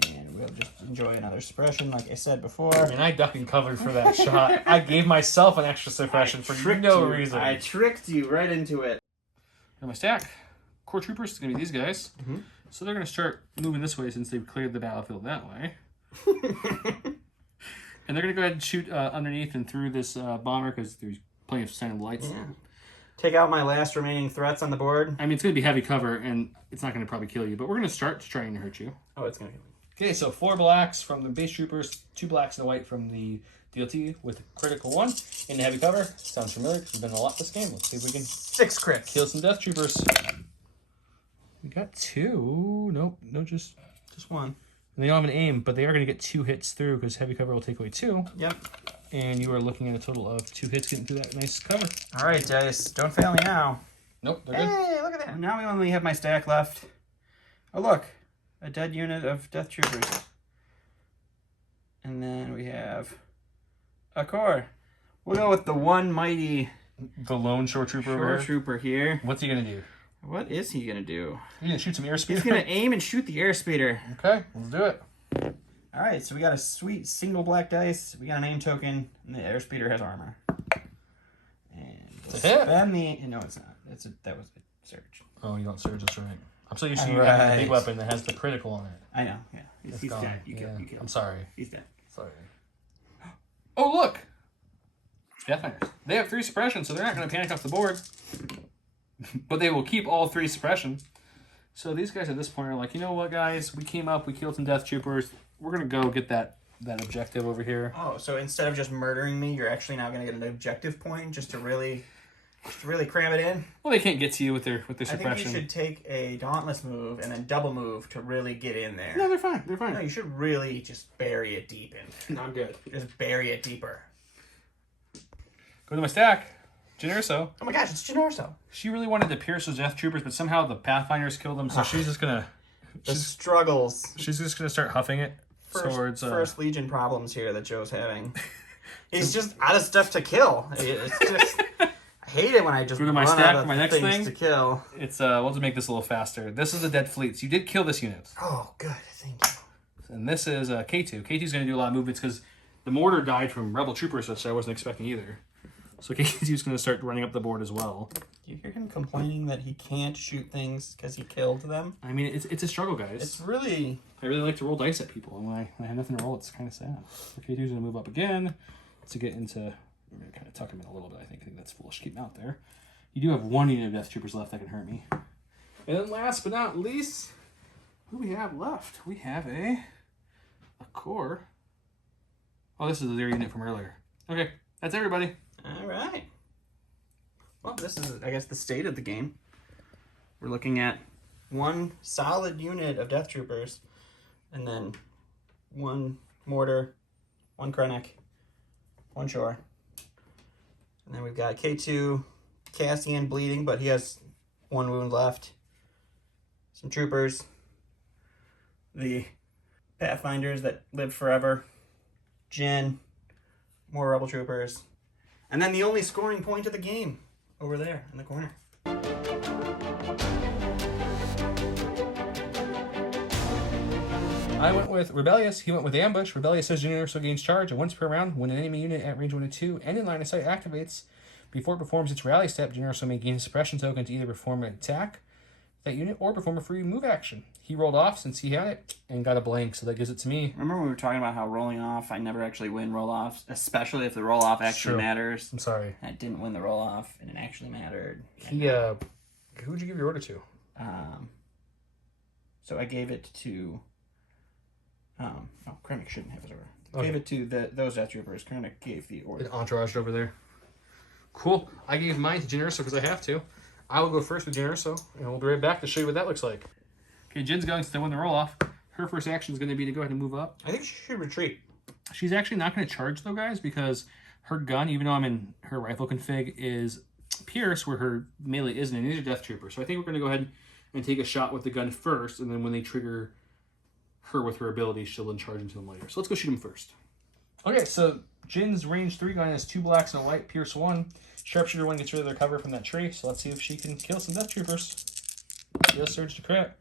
And we'll just enjoy another suppression, like I said before. And I duck and covered for that shot. I gave myself an extra suppression for no reason. I tricked you right into it. In my stack, core troopers is going to be these guys. Mm-hmm. So they're going to start moving this way since they've cleared the battlefield that way. And they're going to go ahead and shoot underneath and through this bomber because there's plenty of sign of lights. Yeah. Take out my last remaining threats on the board. I mean, it's going to be heavy cover, and it's not going to probably kill you, but we're going to start trying to hurt you. Oh, it's going to kill me. Okay, so 4 blacks from the base troopers, 2 blacks and a white from the DLT with critical 1 in the heavy cover. Sounds familiar because we've been a lot this game. Let's see if we can 6 crits. kill some death troopers. We got 2. Nope, no, just 1. And they don't have an aim, but they are going to get 2 hits through because heavy cover will take away 2. Yep. And you are looking at a total of 2 hits getting through that nice cover. All right, dice. Don't fail me now. Nope, they're good. Hey, look at that. Now we only have my stack left. Oh, look. A dead unit of death troopers. And then we have a core. We'll go with the one mighty The lone shore trooper over shore here. trooper here. What's he going to do? What is he going to do? He's going to shoot some airspeed. He's going to aim and shoot the airspeeder. Okay, let's do it. All right, so we got a sweet single black dice. We got an aim token, and the airspeeder has armor. And we'll It's a hit. spend the... No, it's not. That was a surge. Oh, you don't surge, that's right. I'm so used to All you having a big right. weapon that has the critical on it. I know, yeah. It's He's gone. dead. You Yeah. kill him. I'm sorry. He's dead. Sorry. Oh, look! It's Pathfinders. They have 3 suppression, so they're not going to panic off the board. But they will keep all 3 suppression. So these guys at this point are like, you know what, guys? We came up, we killed some death troopers. We're going to go get that objective over here. Oh, so instead of just murdering me, you're actually now going to get an objective point just to really cram it in? Well, they can't get to you with their I think suppression. you should take a dauntless move and then double move to really get in there. No, they're fine. They're fine. No, you should really just bury it deep in. Not good. Just bury it deeper. Go to my stack. Jyn Erso. Oh my gosh, it's Jyn Erso. She really wanted to pierce those Death Troopers, but somehow the Pathfinders killed them, so she's just gonna... The struggles. She's just gonna start huffing it towards... First Legion problems here that Joe's having. He's just out of stuff to kill. It's just... I hate it when I just Go to my run stack out of for my next things thing. to kill. It's, we'll just make this a little faster. This is the Dead Fleets. You did kill this unit. Oh, good. Thank you. And this is K2. K2's gonna do a lot of movements because the mortar died from Rebel Troopers, which I wasn't expecting either. So K2's gonna start running up the board as well. You hear him complaining that he can't shoot things because he killed them? I mean, it's a struggle, guys. It's really... I really like to roll dice at people, and when I have nothing to roll, it's kind of sad. So K2's going to move up again to get into... We're going to kind of tuck him in a little bit, I think. That's foolish. Keep him out there. You do have one unit of Death Troopers left that can hurt me. And then last but not least, who do we have left? We have a core. Oh, this is their unit from earlier. Okay, that's everybody. All right. Well, this is, I guess, the state of the game. We're looking at one solid unit of Death Troopers, and then one mortar, one Krennic, one Shore. And then we've got K2, Cassian bleeding, but he has one wound left. Some troopers. The Pathfinders that live forever. Jyn. More Rebel Troopers. And then the only scoring point of the game. Over there in the corner. I went with Rebellious. He went with Ambush. Rebellious says Jyn Erso gains charge, and once per round, when an enemy unit at range 1 and 2 and in line of sight activates, before it performs its rally step, Jyn Erso may gain a suppression token to either perform an attack that unit or perform a free move action. He rolled off since he had it and got a blank, so that gives it to me. Remember when we were talking about how rolling off, I never actually win roll-offs, especially if the roll-off actually True. matters. I'm sorry. I didn't win the roll-off, and it actually mattered. He, who'd you give your order to? So I gave it to... Krennic shouldn't have his order. Okay. Gave it to those Death Troopers. Krennic gave the order. An entourage over there. Cool. I gave mine to Jyn Erso because I have to. I will go first with Jyn Erso, and we'll be right back to show you what that looks like. Okay, Jin's going to win the roll-off. Her first action is going to be to go ahead and move up. I think she should retreat. She's actually not going to charge, though, guys, because her gun, even though I'm in her rifle config, is Pierce, where her melee isn't, and these are Death Troopers. So I think we're going to go ahead and take a shot with the gun first, and then when they trigger her with her ability, she'll then charge into them later. So let's go shoot them first. Okay, so Jin's range 3 gun is 2 blacks and a white, Pierce 1. Sharpshooter 1 gets rid of their cover from that tree, so let's see if she can kill some Death Troopers. Just surge to crit.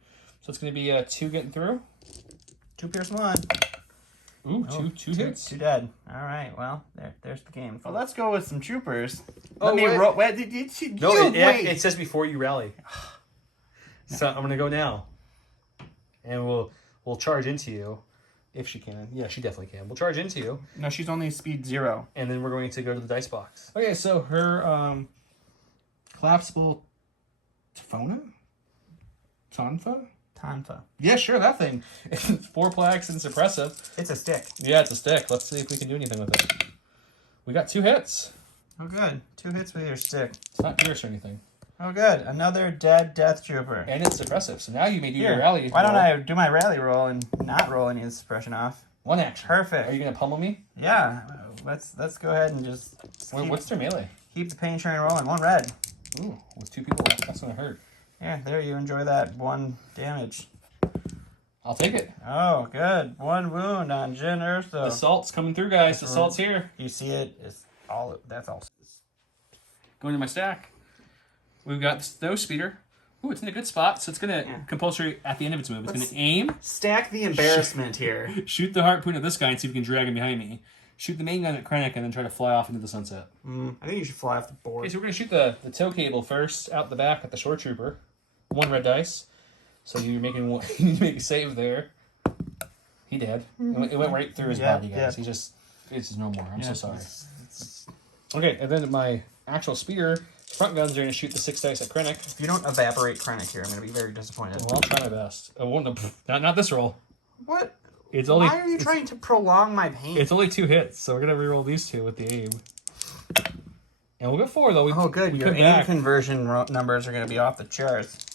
So it's going to be 2 getting through. 2 Pierce 1. Ooh, two hits. 2 dead. All right, well, there's the game. Well, let's go with some troopers. Oh, Let me wait. roll. Wait, it says before you rally. So I'm going to go now. And we'll charge into you. If she can. Yeah, she definitely can. We'll charge into you. No, she's only speed 0. And then we're going to go to the dice box. Okay, so her collapsible Tonfa? Tonfa. Yeah, sure, that thing. 4 plaques and suppressive. It's a stick. Yeah, it's a stick. Let's see if we can do anything with it. We got 2 hits. Oh, good. 2 hits with your stick. It's not pierce or anything. Oh, good. Another dead Death Trooper. And it's suppressive. So now you may do Here, your rally. why don't roll. I do my rally roll and not roll any of the suppression off? 1 action. Perfect. Are you going to pummel me? Yeah. Let's go ahead and just What's their melee? keep the pain train rolling. 1 red. Ooh, with 2 people left. That's going to hurt. Yeah, there you enjoy that 1 damage. I'll take it. Oh, good. 1 wound on Jyn Erso. The salt's coming through, guys. The salt's here. You see it? It's all. That's all. Going to my stack. We've got Snow Speeder. Ooh, it's in a good spot. So it's going to compulsory at the end of its move. It's going to aim, Stack the embarrassment here. shoot the harpoon at this guy and see if we can drag him behind me. Shoot the main gun at Krennic and then try to fly off into the sunset. I think you should fly off the board. Okay, so we're going to shoot the tow cable first out the back at the shore trooper. 1 red dice. So you're making one, you need to make a save there. He did. It went right through his body, guys. Yeah. It's just no more. I'm so sorry. It's- Okay, and then my actual speeder front guns are going to shoot the 6 dice at Krennic. if you don't evaporate Krennic here, I'm going to be very disappointed. Well, I'll try my best. Oh, no, not this roll. What? It's only Why are you trying to prolong my pain? it's only 2 hits, so we're gonna reroll these 2 with the aim. And we'll go 4 though. Oh, good. We Your put aim back. conversion numbers are going to be off the charts.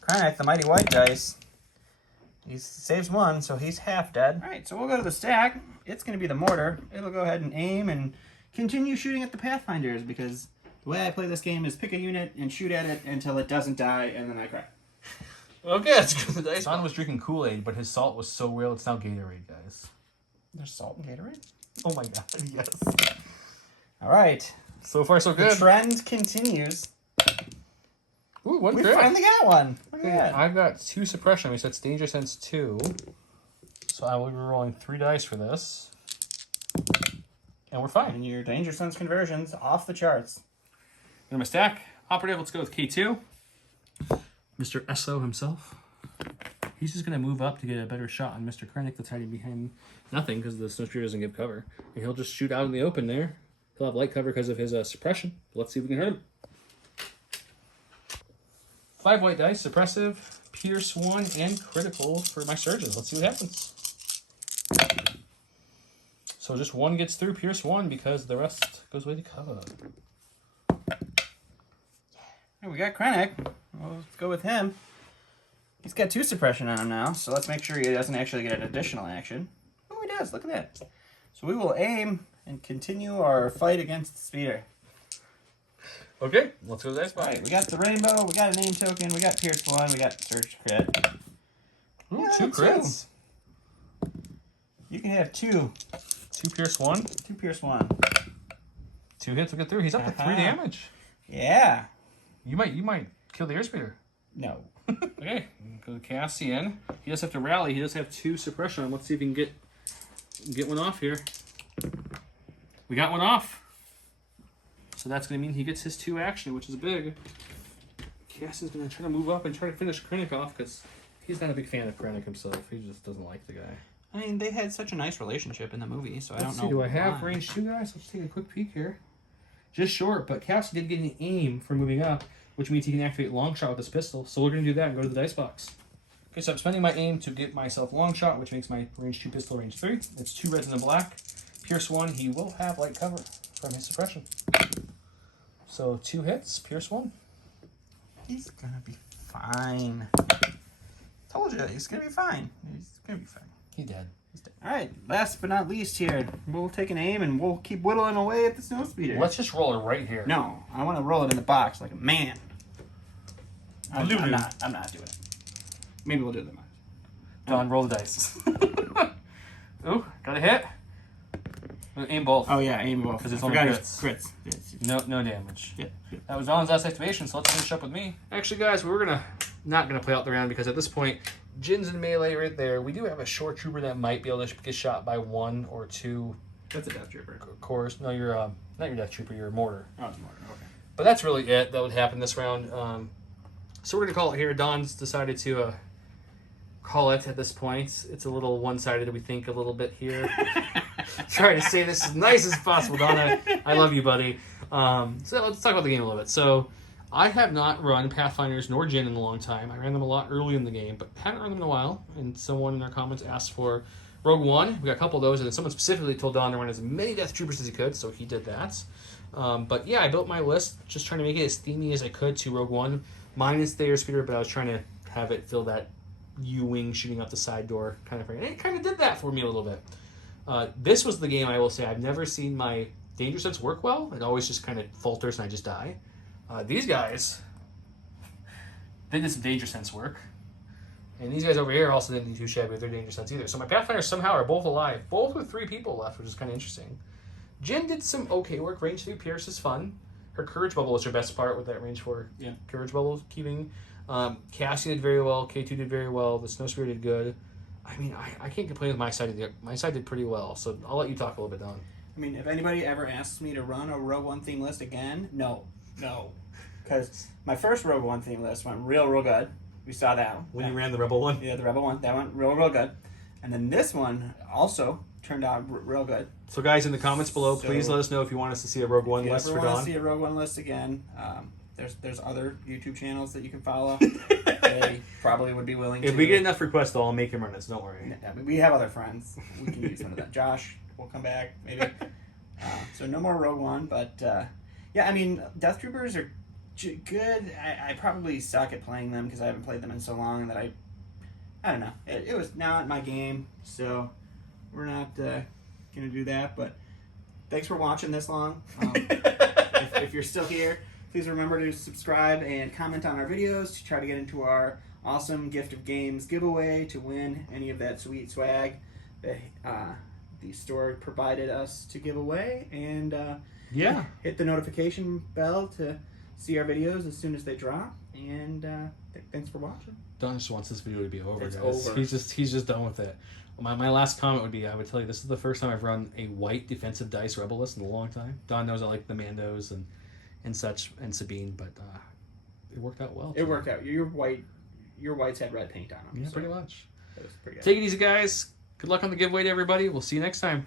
Krennic, the mighty white dice. He saves 1, so he's half dead. All right, so we'll go to the stack. It's going to be the mortar. It'll go ahead and aim and continue shooting at the Pathfinders, because the way I play this game is pick a unit and shoot at it until it doesn't die, and then I cry. Okay, let's go to the dice. Don was drinking Kool-Aid, but his salt was so real, it's now Gatorade, guys. There's salt in Gatorade? Oh my god, yes. All right. So far, so The good. trend continues. Ooh, one We crit. finally got one. Look at Okay, that. I've got 2 suppression, so that's Danger Sense 2. So I will be rolling 3 dice for this. And we're fine. And your Danger Sense conversions off the charts. In my stack, Operative, let's go with K2. Mr. Esso himself. He's just going to move up to get a better shot on Mr. Krennic that's hiding behind nothing because the Snowspeeder doesn't give cover. And he'll just shoot out in the open there. He'll have light cover because of his suppression. Let's see if we can hurt him. 5 white dice, suppressive, pierce 1, and critical for my surges. Let's see what happens. So just 1 gets through, pierce 1, because the rest goes away to cover. Hey, we got Krennic. Well, let's go with him. He's got 2 suppression on him now, so let's make sure he doesn't actually get an additional action. Oh, he does. Look at that. So we will aim and continue our fight against the speeder. Okay, let's go to the dice All box. right, we got the rainbow, we got a name token, we got Pierce 1, we got Surge Crit. Ooh, Yeah, 2 2. crits. You can have 2. 2 pierce 1. 2 Pierce 1. 2 hits will get through. He's up to 3 Uh-huh. damage. Yeah. You might kill the airspeeder. No. Okay, go to Cassian. He does have to rally. He does have 2 suppression. Let's see if we can get one off here. We got one off. So that's going to mean he gets his 2 action, which is big. Cassian's going to try to move up and try to finish Krennic off because he's not a big fan of Krennic himself. He just doesn't like the guy. I mean, they had such a nice relationship in the movie, so I Let's don't see, know. do I have why. range 2 guys? Let's take a quick peek here. Just short, but Cassian did get an aim for moving up, which means he can activate long shot with this pistol. So we're going to do that and go to the dice box. Okay, so I'm spending my aim to get myself long shot, which makes my range 2 pistol range 3. It's 2 reds and a black. Pierce 1, he will have light cover from his suppression. So 2 hits, pierce 1. He's gonna be fine. Told you, he's gonna be fine. He's gonna be fine. He dead. All right, last but not least here, we'll take an aim and we'll keep whittling away at the snow speeder. Let's just roll it right here. No, I want to roll it in the box like a man. I'm Blue. not doing it. Maybe we'll do it in the box. Don, roll the dice. Ooh, got a hit. Aim both. Oh yeah, aim both. 'Cause it's I only forgot crits. Crits. Yes. No damage. Yeah. That was Don's last activation, so let's finish up with me. Actually, guys, we're not gonna play out the round because at this point, Jin's in melee right there. We do have a short trooper that might be able to get shot by 1 or 2 That's a Death Trooper. cores. No, you're not your death trooper. You're a mortar. Oh, it's more. Okay. But that's really it that would happen this round. So we're gonna call it here. Don's decided to call it at this point. It's a little one-sided, we think, a little bit here. Trying to say this as nice as possible, Don. I love you, buddy. So let's talk about the game a little bit. So I have not run Pathfinders nor Jin in a long time. I ran them a lot early in the game, but haven't run them in a while. And someone in their comments asked for Rogue One. We got a couple of those, and then someone specifically told Don to run as many Death Troopers as he could, so he did that. But yeah, I built my list just trying to make it as themey as I could to Rogue One, minus the airspeeder, but I was trying to have it fill that U-wing shooting out the side door kind of thing. And it kind of did that for me a little bit. This was the game, I will say, I've never seen my danger sense work well. It always just kind of falters and I just die. These guys, they did some danger sense work. And these guys over here also didn't do too shabby with their danger sense either. So my Pathfinders somehow are both alive, both with 3 people left, which is kind of interesting. Jin did some okay work. Range 3 Pierce is fun. Her Courage Bubble was her best part with that range 4 Courage Bubble keeping. Cassie did very well. K2 did very well. The Snowspeeder did good. I mean, I can't complain with my side. My side did pretty well. So I'll let you talk a little bit, Don. I mean, if anybody ever asks me to run a Rogue One theme list again, no. Because my first Rogue One theme list went real good. We saw that one. When you ran the Rebel one? Yeah, the Rebel one. That went real good. And then this one also turned out real good. So guys, in the comments below, So- please let us know if you want us to see a Rogue One If you list ever for want Don. to see a Rogue One list again, there's other YouTube channels that you can follow. They probably would be willing to. If we get enough requests, though, I'll make him run it, so don't worry. Yeah, we have other friends. We can use one of them. Josh will come back, maybe. So no more Rogue One, but yeah, I mean, Death Troopers are good. I probably suck at playing them because I haven't played them in so long that I don't know. It was not my game, so we're not going to do that. But thanks for watching this long. If you're still here, please remember to subscribe and comment on our videos to try to get into our awesome Gift of Games giveaway to win any of that sweet swag that the store provided us to give away. And Yeah. hit the notification bell to see our videos as soon as they drop. And thanks for watching. Don just wants this video to be over, It's guys. over. He's just done with it. My last comment would be, I would tell you, this is the first time I've run a white defensive dice rebel list in a long time. Don knows I like the Mandos and such, and Sabine, but it worked out well. It worked out. Your whites had red paint on them. Yeah, so pretty much. That was pretty good. Take it easy, guys. Good luck on the giveaway to everybody. We'll see you next time.